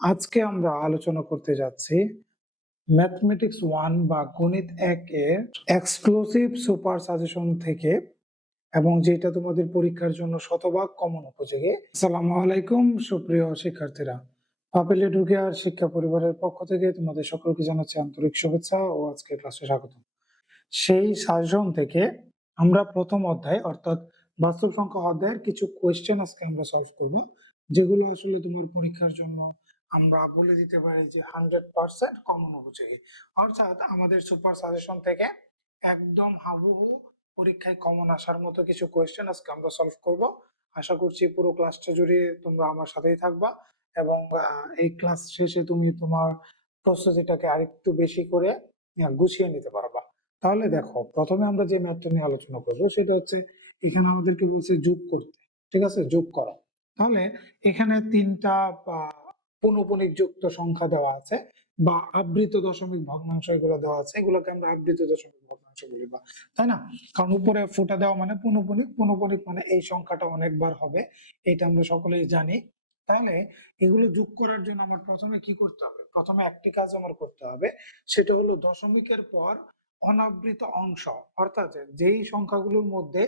আজকে আমরা আলোচনা করতে যাচ্ছি ম্যাথমেটিক্স ওয়ান বা গণিত এক এর এক্সক্লুসিভ সুপার সাজেশন থেকে এবং যেটা তোমাদের পরীক্ষার জন্য শতভাগ কমন উপযোগী। আসসালামু আলাইকুম, সুপ্রিয় শিক্ষার্থীরা। পাপেলে ঢুকে আর শিক্ষা পরিবারের পক্ষ থেকে তোমাদের সকলকে জানাচ্ছি আন্তরিক শুভেচ্ছা ও আজকের ক্লাসে স্বাগত। সেই সাজেশন থেকে আমরা প্রথম অধ্যায়, অর্থাৎ বাস্তব সংখ্যা অধ্যায়ের কিছু কোয়েশ্চেন আজকে আমরা সলভ করব, যেগুলো আসলে তোমার পরীক্ষার জন্য আমরা বলে দিতে পারি যে হান্ড্রেড পার্সেন্ট কমন উপযোগী অর্থাৎ আমাদের সুপার সাজেশন থেকে একদম হাবুহু পরীক্ষায় কমন আসার মতো কিছু কোয়েশ্চেন আজকে আমরা সলভ করব। আশা করছি পুরো ক্লাসটা জুড়ে তোমরা আমার সাথেই থাকবা এবং এই ক্লাস শেষে তুমি তোমার প্রস্তুতিটাকে আরেকটু বেশি করে গুছিয়ে নিতে পারবা। তাহলে দেখো, প্রথমে আমরা যে ম্যাথটা নিয়ে আলোচনা করব সেটা হচ্ছে এখানে আমাদেরকে বলছে যোগ করতে। ঠিক আছে? যোগ করা। তাহলে এখানে তিনটা পৌনঃপুনিক যুক্ত সংখ্যা দেওয়া আছে বা আবৃত দশমিক ভগ্নাংশ এগুলো দেওয়া আছে। এগুলোকে আমরা আবৃত দশমিক ভগ্নাংশ বলি বা, তাই না? কারণ উপরে ফোঁটা দেওয়া মানে পৌনঃপুনিক পৌনঃপুনিক মানে এই সংখ্যাটা অনেকবার হবে, এটা আমরা সকলেই জানি। তাহলে এগুলো যোগ করার জন্য আমার প্রথমে কি করতে হবে? প্রথমে একটি কাজ আমার করতে হবে, সেটা হলো দশমিকের পর অনাবৃত অংশ, অর্থাৎ যেই সংখ্যাগুলোর মধ্যে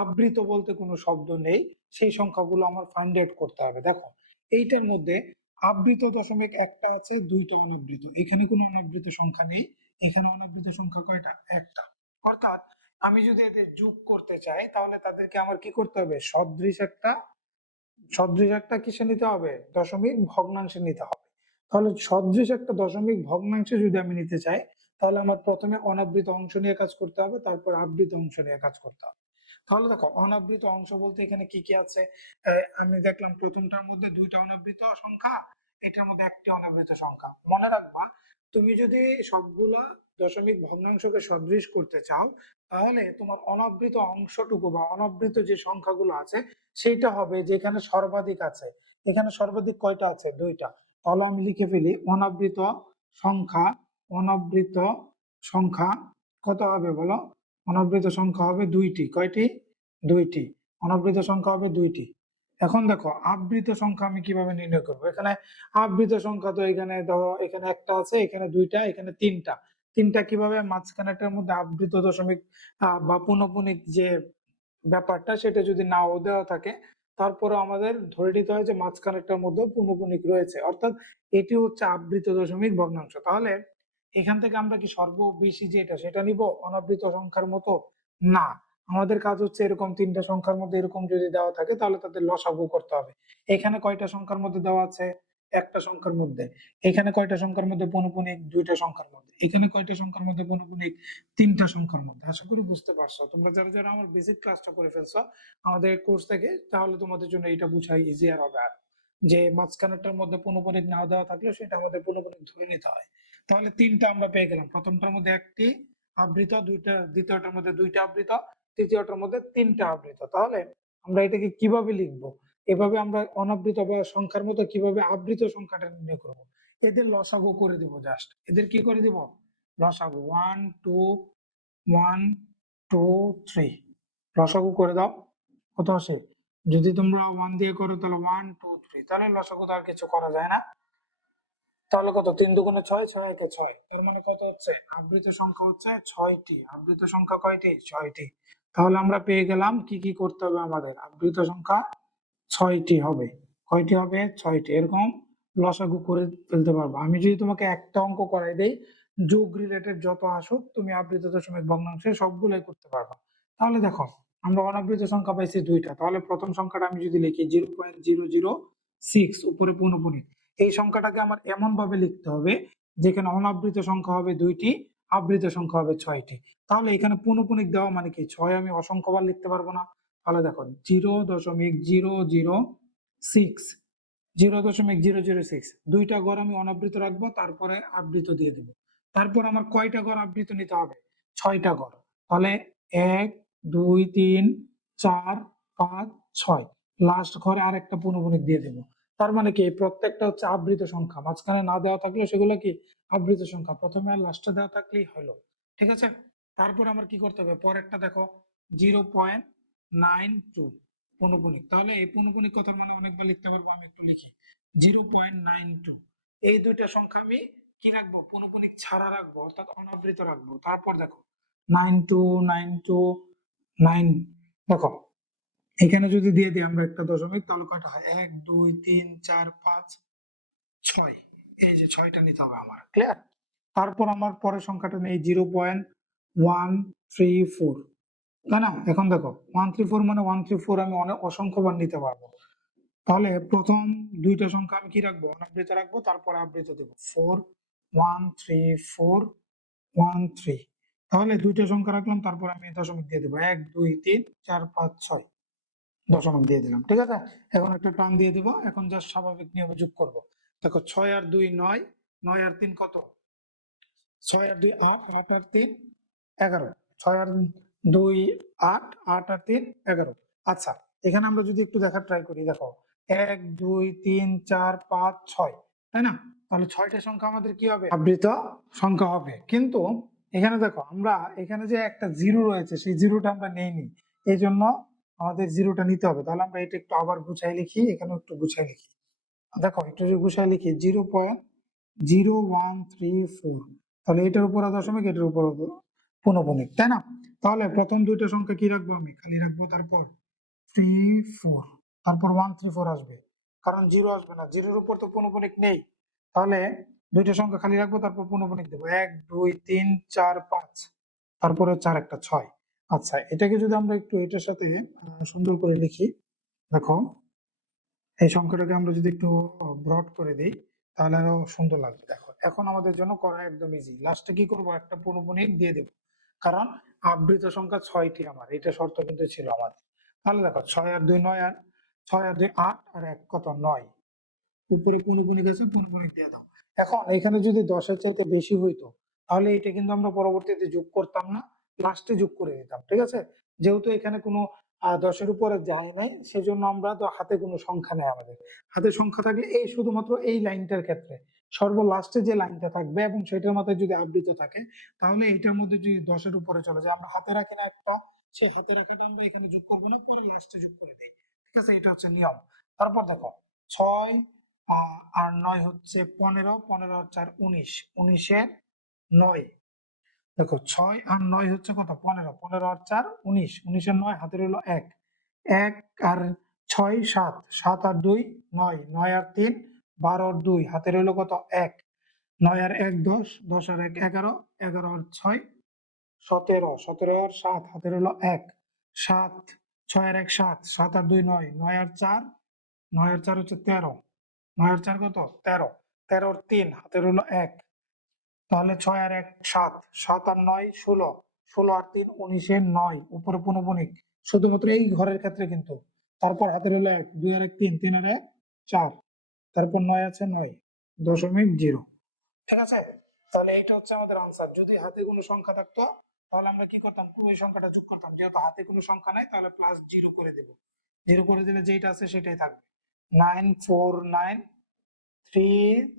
আবৃত বলতে কোনো শব্দ নেই, সেই সংখ্যাগুলো আমার ফাইন্ড আউট করতে হবে। দেখো, এইটার মধ্যে আবৃত দশমিক একটা আছে, দুইটা অনাবৃত। এখানে কোনো অনাবৃত সংখ্যা নেই, এখানে অনাবৃত সংখ্যা কয়টা? একটা। অর্থাৎ আমি যদি এদের যোগ করতে চাই, তাহলে তাদেরকে আমার কি করতে হবে? সদৃশ একটা সদৃশ একটা কিসে নিতে হবে? দশমিক ভগ্নাংশে নিতে হবে। তাহলে সদৃশ একটা দশমিক ভগ্নাংশে যদি আমি নিতে চাই, তাহলে আমার প্রথমে অনাবৃত অংশ নিয়ে কাজ করতে হবে, তারপর আবৃত অংশ নিয়ে কাজ করতে হবে। তাহলে দেখো, অনাবৃত অংশ বলতে এখানে কি কি আছে? আমি দেখলাম প্রথমটার মধ্যে দুইটা অনাবৃত সংখ্যা, এটার মধ্যে একটি অনাবৃত সংখ্যা। মনে রাখবা, তুমি যদি সবগুলা দশমিক ভগ্নাংশকে সদৃশ করতে চাও, তাহলে তোমার অনাবৃত অংশটুকু বা অনাবৃত যে সংখ্যাগুলো আছে, সেইটা হবে যেখানে সর্বাধিক আছে। এখানে সর্বাধিক কয়টা আছে? দুইটা। তাহলে আমি লিখে ফেলি, অনাবৃত সংখ্যা অনাবৃত সংখ্যা, কত হবে বলো? অনাবৃত সংখ্যা হবে দুইটি। কয়টি? দুইটি। অনাবৃত সংখ্যা হবে দুইটি। এখন দেখো, আবৃত সংখ্যা আমি কীভাবে নির্ণয় করব? এখানে আবৃত সংখ্যা তো এখানে ধরো, এখানে একটা আছে, এখানে দুইটা, এখানে তিনটা। তিনটা কীভাবে? মাঝখানেটার মধ্যে আবৃত দশমিক বা পুনঃপুনিক যে ব্যাপারটা, সেটা যদি নাও দেওয়া থাকে তারপরে আমাদের ধরে নিতে হয় যে মাঝখানেরটার মধ্যে পুনঃপুনিক রয়েছে। অর্থাৎ এটি হচ্ছে আবৃত দশমিক ভগ্নাংশ। তাহলে এখান থেকে আমরা কি সর্ববেশি যেটা, সেটা নিব? অনাবৃত সংখ্যার মতো? না। আমাদের কাজ হচ্ছে এরকম তিনটা সংখ্যার মধ্যে এরকম যদি দেওয়া থাকে, তাহলে তাদের লসাগু করতে হবে। এখানে কয়টা সংখ্যার মধ্যে দেওয়া আছে? একটা সংখ্যার মধ্যে। এখানে কয়টা সংখ্যার মধ্যে? পনুপনিক দুইটা সংখ্যার মধ্যে। এখানে কয়টা সংখ্যার মধ্যে? পনুপনিক তিনটা সংখ্যার মধ্যে। আশা করি বুঝতে পারছ। তোমরা যারা যারা আমার বেসিক ক্লাসটা করে ফেলছো, আমাদের কোর্স থেকে, তাহলে তোমাদের জন্য এটা বুঝাই ইজিয়ার হবে আর। যে মাঝখানেরটার মধ্যে পনুপনিক না দেওয়া থাকলে, সেটা আমাদের পনুপনিক ধরে নিতে হয়। তাহলে তিনটা আমরা পেয়ে গেলাম। প্রথমটার মধ্যে একটি আবৃত, দুইটা, দ্বিতীয়টার মধ্যে দুইটা আবৃত তৃতীয়টার মধ্যে তিনটা আবৃত। তাহলে আমরা এটাকে কীভাবে লিখব? এভাবে আমরা অনাবৃত বা সংখ্যার মতো কীভাবে আবৃত সংখ্যাটা নির্ণয় করব? এদের লসাগু করে দিব জাস্ট এদের কি করে দিব? লসাগু। One two one two three লসাগু করে দাও। কত আসে? যদি তোমরা ওয়ান দিয়ে করো, তাহলে ওয়ান টু থ্রি তাহলে লসাগু তো আর কিছু করা যায় না। তাহলে কত? তিন দুগুণে ছয় ছয় একে ছয়। তার মানে কত হচ্ছে? আবৃত সংখ্যা হচ্ছে ছয়টি। আবৃত সংখ্যা কয়টি? ছয়টি। তাহলে আমরা পেয়ে গেলাম কি কি করতে হবে আমাদের? আবৃত সংখ্যা ছয়টি হবে। কয়টি হবে? ছয়টি। এরকম লসাগু করে ফেলতে পারব। আমি যদি তোমাকে একটা অঙ্ক করাই দেই, যোগ রিলেটেড যত আসুক, তুমি আবৃত দশমিক ভগ্নাংশে সবগুলোই করতে পারবা। তাহলে দেখো, আমরা অনাবৃত সংখ্যা পাইছি দুইটা। তাহলে প্রথম সংখ্যাটা আমি যদি লিখি zero point zero zero six উপরে পৌনপুনিক এই সংখ্যাটাকে আমার এমন ভাবে লিখতে হবে, যেখানে অনাবৃত সংখ্যা হবে দুইটি আবৃত সংখ্যা হবে ছয়টি। তাহলে এখানে পৌনপুনিক দেওয়া মানে কি? ছয় আমি অসংখ্যবার লিখতে পারব না। তাহলে দেখো, জিরো দশমিক জিরো জিরো সিক্স। জিরো দশমিক জিরো জিরো সিক্স। দুইটা ঘর আমি অনাবৃত রাখব, তারপরে আবৃত দিয়ে দিব। তারপর আমার কয়টা ঘর আবৃত নিতে হবে? ছয়টা ঘর তাহলে এক, দুই, তিন, চার, পাঁচ, ছয়। লাস্ট ঘরে আর একটা পৌনপুনিক দিয়ে দেবো। তার মানে কি? প্রত্যেকটা হচ্ছে আবৃত সংখ্যা। মাঝখানে না দেওয়া থাকলে সেগুলো কি? আবৃত সংখ্যা। প্রথমে আর লাস্টে দেওয়া থাকলেই হলো। ঠিক আছে? তারপর আমার কি করতে হবে? পরেরটা দেখো। জিরো পয়েন্ট নাইন টু পৌনপুনিক। তাহলে এই পৌনপুনিক কথার মানে অনেকবার লিখতে পারব, আমি একটু লিখি। জিরো পয়েন্ট নাইন টু এই দুইটা সংখ্যা আমি কি রাখব? পুনঃপুনিক ছাড়া রাখব, অর্থাৎ অনাবৃত রাখব। তারপর দেখো। Nine two nine two nine দেখো। এখানে যদি দিয়ে দিই আমরা একটা দশমিক, তাহলে কয়টা হয়? এক, দুই, তিন, চার, পাঁচ, ছয়। এই যে ছয়টা নিতে হবে আমার। ক্লিয়ার তারপর আমার পরের সংখ্যাটা নেই, zero point one three four. তাই না, এখন দেখো, ওয়ান থ্রি ফোর মানে ওয়ান থ্রি ফোর আমি অনেক অসংখ্যবার নিতে পারব। তাহলে প্রথম দুইটা সংখ্যা আমি কি রাখব? অনাবৃত রাখব, তারপরে আবৃত দেবো। Four, one three four, one three. তাহলে দুইটা সংখ্যা রাখলাম, তারপর আমি দশমিক দিয়ে দেবো। এক, দুই, তিন, চার, পাঁচ, ছয়। দশমিক দিয়ে দিলাম, ঠিক আছে? এখন একটা টান দিয়ে দিব, এখন জাস্ট স্বাভাবিক নিয়মে যোগ করব। দেখো ছয় আর দুই নয় নয় আর তিন কত? ছয় আর দুই আট আট আর তিন এগারো। ছয় আর দুই আট আট আর তিন এগারো। আচ্ছা এখানে আমরা যদি একটু দেখার ট্রাই করি, দেখো, এক, দুই, তিন, চার, পাঁচ, ছয়, তাই না? তাহলে ছয়টা সংখ্যা আমাদের কি হবে? আবৃত সংখ্যা হবে। কিন্তু এখানে দেখো, আমরা এখানে যে একটা জিরো রয়েছে, সেই জিরোটা আমরা নেইনি। এই জন্য আমাদের জিরোটা নিতে হবে। তাহলে আমরা এটা একটু আবার গুছাই লিখি এখানে একটু গুছাই লিখি। দেখো একটু যদি গুছাই লিখি, zero point zero one three four. তাহলে এটার উপর দশমিক, এটার উপর পুনঃপুনিক তাই না? তাহলে প্রথম দুইটা সংখ্যা কি রাখব আমি? খালি রাখব তারপর থ্রি ফোর, তারপর ওয়ান থ্রি ফোর আসবে। কারণ জিরো আসবে না, জিরোর উপর তো পুনঃপুনিক নেই। তাহলে দুইটা সংখ্যা খালি রাখব, তারপর পুনঃপুনিক দেবো। এক, দুই, তিন, চার, পাঁচ, তারপরে চার একটা, ছয়। আচ্ছা এটাকে যদি আমরা একটু এটার সাথে সুন্দর করে লিখি। দেখো, এই সংখ্যাটাকে আমরা যদি একটু ব্রড করে দিই, তাহলে আরও সুন্দর লাগবে। দেখো, এখন আমাদের জন্য করা একদম ইজি লাস্টে কি করব? একটা পুনঃপুনিক দিয়ে দেবো। কারণ আবৃত সংখ্যা ছয়টি আমার। এটা শর্ত কিন্তু ছিল আমাদের। তাহলে দেখো, ছয় আর দুই নয় আর, ছয় আর দুই আট আর এক কত? নয়। উপরে পুনঃপুনিক আছে পুনঃপুনিক দিয়ে দাও। এখন এখানে যদি দশের চাইতে বেশি হইতো, তাহলে এটা কিন্তু আমরা পরবর্তীতে যোগ করতাম না। লাস্টে যোগ করে দিতাম ঠিক আছে? যেহেতু এখানে কোনো দশের উপরে যায় নাই, সেজন্য আমরা তো হাতে কোনো সংখ্যা নেই আমাদের। হাতে সংখ্যা থাকে এই শুধুমাত্র এই লাইনটার ক্ষেত্রে। সর্ব লাস্টে যে লাইনটা থাকবে এবং সেটার মাথায় যদি আবৃত থাকে, তাহলে এটার মধ্যে যদি দশের উপরে চলে যায়, আমরা হাতে রাখি না একটা, সেই হাতে রাখাটা আমরা এখানে যোগ করব না, পরে লাস্টে যোগ করে দিই। ঠিক আছে? এটা হচ্ছে নিয়ম। তারপর দেখো, ছয় আর নয় হচ্ছে পনেরো পনেরো আর উনিশ। উনিশের নয়। দেখো ছয় আর নয় হচ্ছে কত? পনেরো। পনেরো আর চার, উনিশ। উনিশের নয় হাতের হলো এক। এক আর ছয়, সাত। সাত আর দুই, নয়। নয় আর তিন, বারো আর দুই। হাতের হলো কত? এক। নয় আর এক, দশ। দশ আর এক, এগারো। এগারো আর ছয়, সতেরো। সতেরো আর সাত, হাতের হলো এক। সাত, ছয় আর এক, সাত। সাত আর দুই, নয়। নয় আর চার, নয় আর চার হচ্ছে তেরো। নয় আর চার কত? তেরো। তেরো আর তিন, হাতের হলো এক। তাহলে ছয় আর এক, সাত। সাত আর নয়, ষোলো। ষোলো আর তিন, উনিশে নয়। উপরে পুনঃপুনিক শুধুমাত্র এই ঘরের ক্ষেত্রে কিন্তু। তারপর হাতের হলো এক, দুই আর এক, তিন। তিন আর এক, চার। তারপর নয় আছে নয়। দশমিক জিরো। ঠিক আছে? তাহলে এইটা হচ্ছে আমাদের আনসার যদি হাতে কোনো সংখ্যা থাকতো, তাহলে আমরা কি করতাম? ওই সংখ্যাটা যোগ করতাম। যেহেতু হাতে কোনো সংখ্যা নাই, তাহলে প্লাস জিরো করে দেব। জিরো করে দিলে যেটা আছে সেটাই থাকবে। Nine four nine three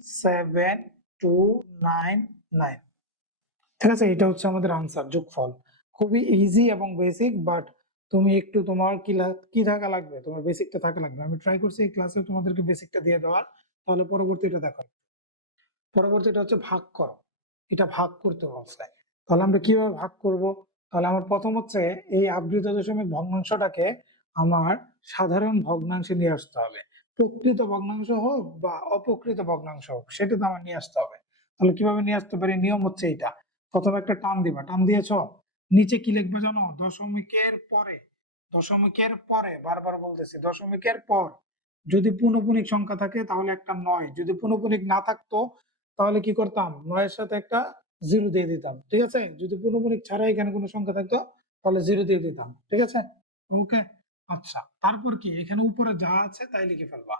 seven two nine nine ঠিক আছে, এটা হচ্ছে আমাদের আনসার যোগফল। খুবই ইজি এবং বেসিক বাট তুমি একটু তোমার কি কি থাকা লাগবে? তোমার বেসিকটা থাকা লাগবে। আমি ট্রাই করছি এই ক্লাসে তোমাদেরকে বেসিকটা দিয়ে দেওয়ার, তাহলে পরবর্তীটা দেখো। পরবর্তীটা হচ্ছে ভাগ করো। এটা ভাগ করতে বলছে। তাহলে আমরা কীভাবে ভাগ করব? তাহলে আমার প্রথম হচ্ছে এই আবৃত দশমিক ভগ্নাংশটাকে আমার সাধারণ ভগ্নাংশে নিয়ে আসতে হবে। প্রকৃত ভগ্নাংশ হোক বা অপ্রকৃত ভগ্নাংশ হোক, সেটা তো আমার নিয়ে আসতে হবে। তাহলে কীভাবে নিয়ে আসতে পারি? নিয়ম হচ্ছে এইটা। প্রথমে একটা টান দিবা। টান দিয়েছ? নিচে কি লিখবে জানো? দশমিকের পরে। দশমিকের পরে বারবার বলতেছি, দশমিকের পর। যদি পুনঃপুনিক সংখ্যা থাকে তাহলে একটা নয়। যদি পুনঃপুনিক না থাকতো তাহলে কি করতাম? নয়ের সাথে একটা জিরো দিয়ে দিতাম, ঠিক আছে? যদি পুনঃপুনিক ছাড়া এখানে কোনো সংখ্যা থাকতো তাহলে জিরো দিয়ে দিতাম, ঠিক আছে? ওকে? আচ্ছা তারপর কি? এখানে উপরে যা আছে তাই লিখে ফেলবা।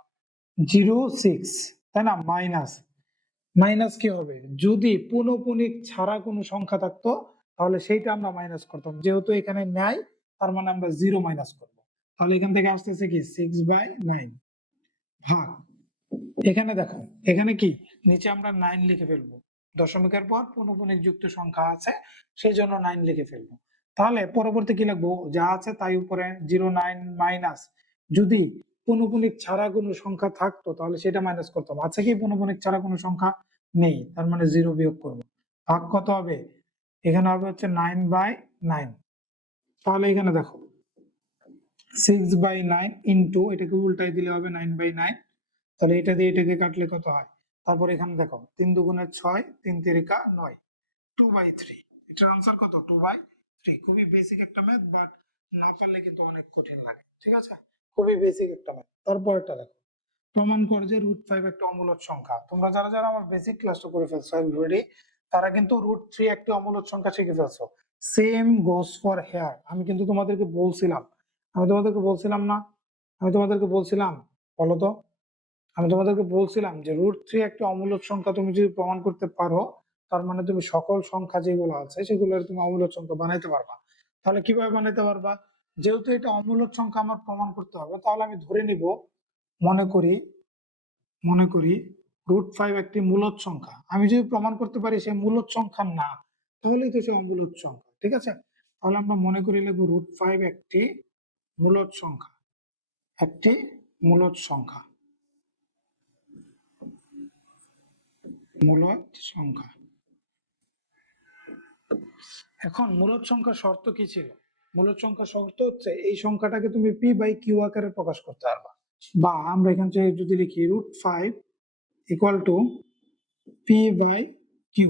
জিরো সিক্স, তাই না? মাইনাস। মাইনাস কি হবে? যদি পুনঃপুনিক ছাড়া কোনো সংখ্যা থাকতো, তাহলে সেইটা আমরা মাইনাস করতাম। যেহেতু এখানে নাই, তার মানে আমরা জিরো মাইনাস করব। তাহলে এখান থেকে আসতেছে কি? সিক্স বাই নাইন ভাগ। এখানে দেখো, এখানে কি? নিচে আমরা নাইন লিখে ফেলব। দশমিকের পর পুনঃপুনিক যুক্ত সংখ্যা আছে, সেই জন্য নাইন লিখে ফেলব। তাহলে পরবর্তী কি লিখব? যা আছে তাই উপরে জিরো নাইন মাইনাস যদি পৌনপুনিক ছাড়া কোনো সংখ্যা থাকতো, তাহলে সেটা মাইনাস করতাম। আছে কি পৌনপুনিক ছাড়া কোনো সংখ্যা? নেই, তার মানে জিরো বিয়োগ করব। ভাগ কত হবে? এখানে হবে হচ্ছে নাইন বাই নাইন তাহলে এখানে দেখো সিক্স বাই নাইন ইন্টু এটাকে উল্টাই দিলে হবে নাইন বাই নাইন তাহলে এটা দিয়ে এটাকে কাটলে কত হয়? তারপর এখানে দেখো, তিন দুগুণের ছয়, তিন তিরিকা নয় টু বাই থ্রি এটার আনসার কত? টু বাই থ্রি খুবই বেসিক একটা ম্যাথ বাট না পারলে কিন্তু অনেক কঠিন লাগে, ঠিক আছে? খুবই বেসিক একটা ম্যাথ তারপর এটা দেখো। প্রমাণ করে যে রুট ফাইভ একটা অমূলক সংখ্যা। তোমরা যারা যারা আমার বেসিক ক্লাসটা করে ফেলছো অলরেডি তারা কিন্তু রুট থ্রি একটি অমূলক সংখ্যা শিখে ফেলছো সেম গোস ফর হেয়ার আমি কিন্তু তোমাদেরকে বলছিলাম। আমি তোমাদেরকে বলছিলাম না? আমি তোমাদেরকে বলছিলাম, বলো তো? আমি তোমাদেরকে বলছিলাম যে রুট থ্রি একটা অমূলক সংখ্যা তুমি যদি প্রমাণ করতে পারো, তার মানে তুমি সকল সংখ্যা যেগুলো আছে, সেগুলোর তুমি অমূলক সংখ্যা বানাইতে পারবা। তাহলে কীভাবে বানাইতে পারবা? যেহেতু এটা অমূলক সংখ্যা আমার প্রমাণ করতে হবে, তাহলে আমি ধরে নিব, মনে করি মনে করি রুট ফাইভ একটি মূলত সংখ্যা। আমি যদি প্রমাণ করতে পারি সে মূলত সংখ্যা না, তাহলেই তো সে অমূলদ সংখ্যা, ঠিক আছে? তাহলে আমরা মনে করি লিখব রুট ফাইভ একটি মূলত সংখ্যা, একটি মূলত সংখ্যা মূলত সংখ্যা। এখন মূলত সংখ্যার শর্ত কি ছিল? মূলদ সংখ্যা শর্ত হচ্ছে এই সংখ্যাটাকে তুমি পি বাই কিউ আকারে প্রকাশ করতে পারবা। বা আমরা এখান থেকে যদি লিখি root five equal to P by Q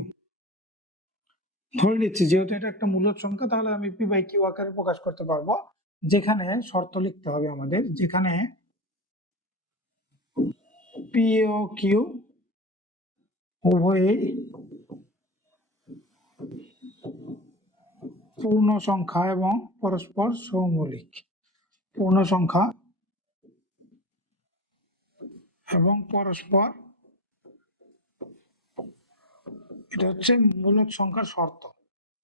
ধরে নিচ্ছি, যেহেতু এটা একটা মূলদ সংখ্যা, তাহলে আমি পি বাই কিউ আকারে প্রকাশ করতে পারব। যেখানে শর্ত লিখতে হবে আমাদের, যেখানে পি ও কিউ উভয়ই পূর্ণ সংখ্যা এবং পরস্পর সৌমৌলিক পূর্ণ সংখ্যা এবং পরস্পর, এটা হচ্ছে মূলক সংখ্যার শর্ত,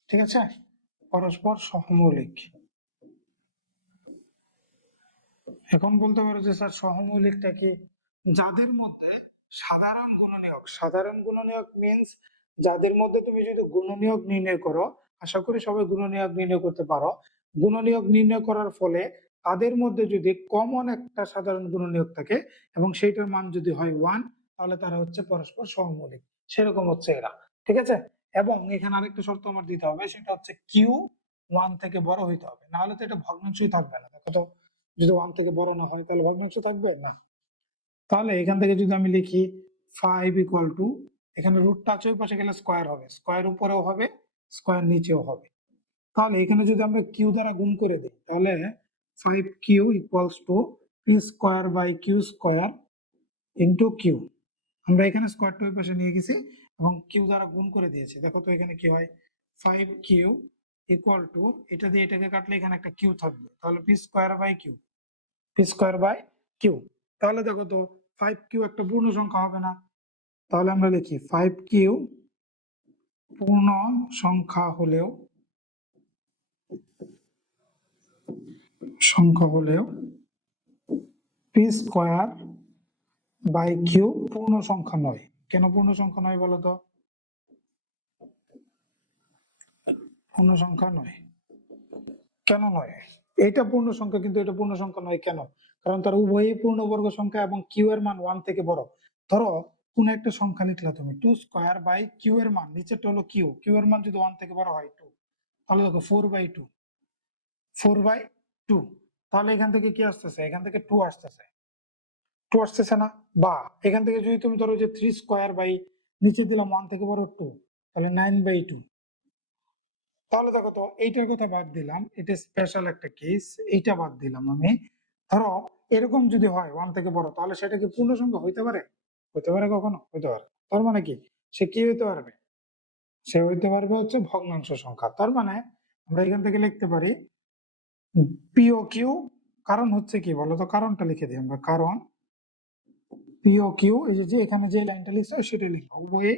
ঠিক আছে? পরস্পর সহমৌলিক এখন বলতে পারো যে স্যার সহমৌলিকটা কি? যাদের মধ্যে সাধারণ গুণনীয়ক সাধারণ গুণনীয়ক মিন্স যাদের মধ্যে তুমি যদি গুণনীয়ক নির্ণয় করো আশা করি সবাই গুণনীয়ক নির্ণয় করতে পারো। গুণনীয়ক নির্ণয় করার ফলে তাদের মধ্যে যদি কমন একটা সাধারণ গুণনীয়ক থাকে এবং সেইটার মান যদি হয় ওয়ান তাহলে তারা হচ্ছে পরস্পর সহমৌলিক সেরকম হচ্ছে এরা। ঠিক আছে? এবং এখানে আরেকটা শর্ত আমার দিতে হবে, সেটা হচ্ছে কিউ ওয়ান থেকে বড় হইতে হবে। না হলে তো এটা ভগ্নাংশই থাকবে না। দেখো তো, যদি ওয়ান থেকে বড় না হয়, তাহলে ভগ্নাংশ থাকবে? না। তাহলে এখান থেকে যদি আমি লিখি ফাইভ ইকুয়াল টু এখানে রুট টাচ ওই পাশে গেলে স্কোয়ার হবে। স্কোয়ার উপরেও হবে স্কোয়ার নিচেও হবে। তাহলে এখানে যদি আমরা কিউ দ্বারা গুণ করে দিই, তাহলে five Q equals to P square by Q square into Q আমরা এখানে স্কোয়ারটা ওই পাশে নিয়ে গেছি এবং কিউ দ্বারা গুণ করে দিয়েছি। দেখো তো এখানে কি হয়? ফাইভ কিউ ইকুয়াল টু এটা দিয়ে এটাকে কাটলে এখানে একটা কিউ থাকবে। তাহলে P square by Q P square by Q তাহলে দেখো তো ফাইভ কিউ একটা পূর্ণ সংখ্যা হবে না। তাহলে আমরা লিখি ফাইভ কিউ পূর্ণ সংখ্যা হলেও সংখ্যা হলেও পি স্কোয়ার বাই কিউ পূর্ণ সংখ্যা নয়। কেন পূর্ণ সংখ্যা নয় বলো তো? পূর্ণ সংখ্যা নয়। কেন নয়? এটা পূর্ণ সংখ্যা, কিন্তু এটা পূর্ণ সংখ্যা নয় কেন? কারণ তার উভয়ই পূর্ণবর্গ সংখ্যা এবং কিউ এর মান ওয়ান থেকে বড়। ধরো কোন একটা সংখ্যা লিখলা তুমি টু স্কোয়ার বাই কিউ এর মান, নিচেরটা হলো কিউ কিউ এর মান যদি ওয়ান থেকে বড় হয় টু তাহলে দেখো four by two four by two তাহলে এখান থেকে কি আসতেছে? এখান থেকে টু আসতেছে। টু আসতেছে না? বা, এখান থেকে যদি তুমি ধরো যে থ্রি স্কোয়ার বাই নিচে দিলাম ওয়ান থেকে বড় টু তাহলে নাইন বাই টু তাহলে দেখো তো, এইটার কথা বাদ দিলাম, এটা স্পেশাল একটা কেস এইটা বাদ দিলাম আমি। ধরো, এরকম যদি হয় ওয়ান থেকে বড়, তাহলে সেটা কি পূর্ণ সংখ্যা হইতে পারে? হইতে পারে কখনো? হইতে পারে। তার মানে কি? সে কি হইতে পারবে? সে হইতে পারবে হচ্ছে ভগ্নাংশ সংখ্যা। তার মানে আমরা এখান থেকে লিখতে পারি পিও কিউ কারণ হচ্ছে কি বলতো? কারণটা লিখে দিই আমরা। কারণ পিও কিউ এই যে এখানে যে লাইনটা লিখছো সেটা লিখব। উভয়ে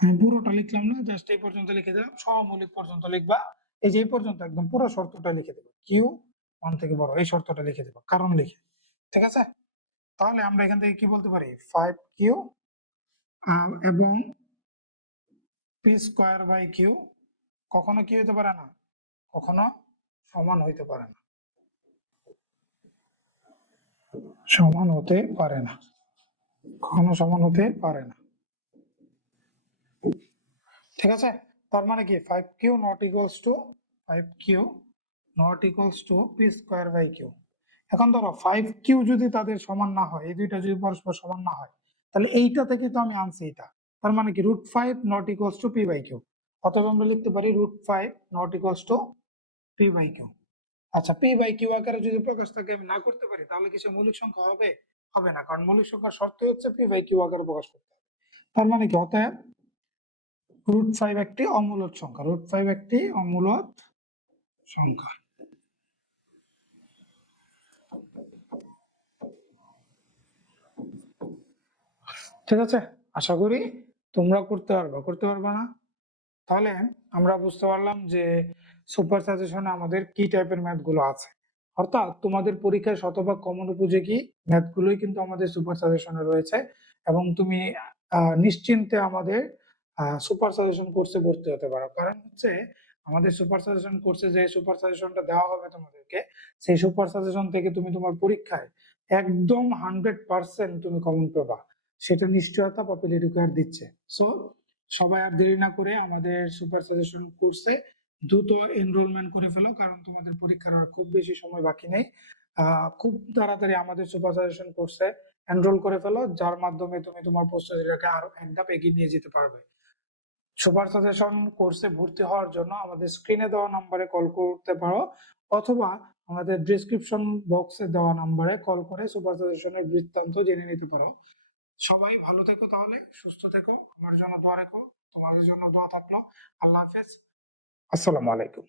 আমি পুরোটা লিখলাম না জাস্ট এই পর্যন্ত লিখে দিলাম। সহমৌলিক পর্যন্ত লিখবা। এই যে, এই পর্যন্ত একদম পুরো শর্তটা লিখে দেবো। কিউ ওয়ান থেকে বড়, এই শর্তটা লিখে দেবো। কারণ লিখে। ঠিক আছে? তাহলে আমরা এখান থেকে কি বলতে পারি? ফাইভ কিউ এবং পি স্কোয়ার বাই কিউ কখনো কি হইতে পারে না? কখনো সমান হইতে পারে না। সমান হতে পারে না। কখনো সমান হতে পারে না। ঠিক আছে? তার মানে কি? Five Q not equals to five Q not equals to P square by Q এখন ধরো ফাইভ কিউ যদি তাদের সমান না হয়, এই দুইটা যদি পরস্পর সমান না হয়, তাহলে এইটা থেকে তো আমি আনছি এটা। তার মানে কি? Root five not equals to P by Q অথবা আমরা লিখতে পারি root five not equals to P by Q আচ্ছা পি বাই কিউ আকারে যদি প্রকাশ থাকে, আমি না করতে পারি, তাহলে কি সে মৌলিক সংখ্যা হবে? হবে না, কারণ মৌলিক সংখ্যার শর্ত হচ্ছে পি বাই কিউ আকারে প্রকাশ করতে হবে। তার মানে কি? অতএব রুট ফাইভ একটি অমূলদ সংখ্যা রুট ফাইভ একটি অমূলদ সংখ্যা। ঠিক আছে? আশা করি তোমরা করতে পারবা। করতে পারবা না? তাহলে আমরা বুঝতে পারলাম যে সুপার সাজেশনে আমাদের কি টাইপের ম্যাথগুলো আছে। অর্থাৎ তোমাদের পরীক্ষায় শতভাগ কমন উপযোগী ম্যাথ গুলোই কিন্তু আমাদের সুপার সাজেশনে রয়েছে এবং তুমি নিশ্চিন্তে আমাদের সুপার সাজেশন কোর্সে ভর্তি হতে পারো। কারণ হচ্ছে আমাদের সুপার সাজেশন কোর্সে যে সুপার সাজেশনটা দেওয়া হবে তোমাদেরকে, সেই সুপার সাজেশন থেকে তুমি তোমার পরীক্ষায় একদম হান্ড্রেড পার্সেন্ট তুমি কমন পাবা। সেটা নিশ্চয়তা পপুলার রিকোয়ার দিচ্ছে। সো সবাই আর দেরি না করে আমাদের সুপার সাজেশন কোর্সে দ্রুত এনরোলমেন্ট করে ফেলো, কারণ তোমাদের পরীক্ষার আর খুব বেশি সময় বাকি নেই। খুব তাড়াতাড়ি আমাদের সুপার সাজেশন কোর্সে এনরোল করে ফেলো, যার মাধ্যমে তুমি তোমার প্রস্তুতিটাকে আরও এক ধাপ এগিয়ে নিয়ে যেতে পারবে। সুপার সাজেশন কোর্সে ভর্তি হওয়ার জন্য আমাদের স্ক্রিনে দেওয়া নম্বরে কল করতে পারো, অথবা আমাদের ডিসক্রিপশন বক্সে দেওয়া নম্বরে কল করে সুপার সাজেশনের বৃত্তান্ত জেনে নিতে পারো। সবাই ভালো থেকো তাহলে, সুস্থ থেকো, আমার জন্য দোয়া রেখো, তোমাদের জন্য দোয়া থাকল। আল্লাহ হাফেজ। আসসালামু আলাইকুম।